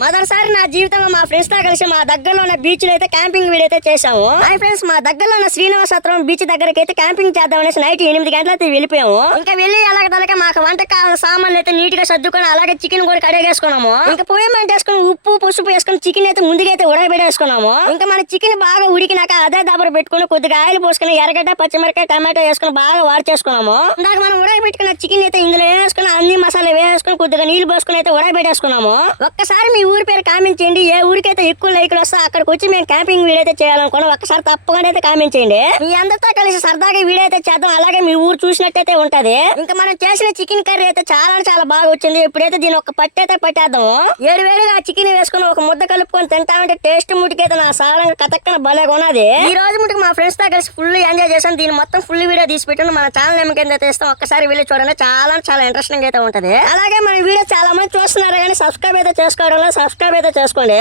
మొదటిసారి నా జీవితంలో మా ఫ్రెండ్స్ తో కలిసి మా దగ్గరలో ఉన్న బీచ్ లో అయితే క్యాంపింగ్ వీడియో అయితే చేసాము. హాయ్ ఫ్రెండ్స్, మా దగ్గరలో ఉన్న శ్రీనివాసపురం బీచ్ దగ్గరకి అయితే క్యాంపింగ్ చేద్దాం అనేసి నైట్ 8 గంటలైతే వెళ్ళిపోయాము. ఇంకా వెళ్ళి అలాగే మాకు వంట కావాల్సిన సామాన్లు అయితే నీట్ గా సర్దుకొని అలాగే చికెన్ కూడా కడిగేసుకున్నాము. ఇంకా పొయ్యమంట వేసుకుని ఉప్పు పసుపు వేసుకుని చికెన్ అయితే ముందుగా అయితే ఉడకబెట్టేసుకున్నాము. ఇంకా మన చికెన్ బాగా ఉడికినాక అదే దబర పెట్టుకుని కొద్దిగా ఆయిల్ పోసుకుని ఎర్రగడ్డ పచ్చిమిరకాయ టమాటో వేసుకుని బాగా వాడి చేసుకున్నాము. ఇందాక మనం ఉడకబెట్టుకున్న చికెన్ అయితే ఇందులో వేసుకుని అన్ని మసాలా వేసుకుని కొద్దిగా నీళ్లు పోసుకుని అయితే ఉడకబెట్టేసుకున్నాము. ఒక్కసారి మీ ఊరి పేరు కామెంట్ చేయండి. ఏ ఊరికైతే ఎక్కువ లైకులు వస్తా అక్కడికి వచ్చి మేము క్యాంపింగ్ వీడియో అయితే చేయాలనుకున్నాం. ఒక్కసారి తప్పకుండా అయితే కామెంట్ చేయండి. మీ అందరితో కలిసి సరదాగా వీడియో అయితే చేద్దాం. అలాగే మీ ఊరు చూసినట్టయితే ఉంటది. ఇంకా మనం చేసిన చికెన్ కర్రీ అయితే చాలా బాగా వచ్చింది. ఇప్పుడైతే దీని ఒక పట్టు అయితే పట్టేద్దాం. వేడిగా చికెన్ వేసుకుని ఒక ముద్ద కలుపుకొని తింటామంటే టేస్ట్ ముటికైతే నా సారంగా కతక్కన భలేగా ఉన్నది. ఈ రోజు ముట్టుకు మా ఫ్రెండ్స్ తో కలిసి ఫుల్ ఎంజాయ్ చేసాం. దీని మొత్తం ఫుల్ వీడియో తీసి పెట్టండి. మన ఛానల్ ఏమికైతే ఇస్తాం ఒక్కసారి వెళ్ళి చూడండి. చాలా ఇంట్రెస్టింగ్ అయితే ఉంటది. అలాగే మన వీడియో చాలా మంది చూస్తున్నారు కానీ సబ్స్క్రైబ్ అయితే చేసుకోవడం సబ్స్క్రైబ్ అయితే చేసుకోండి.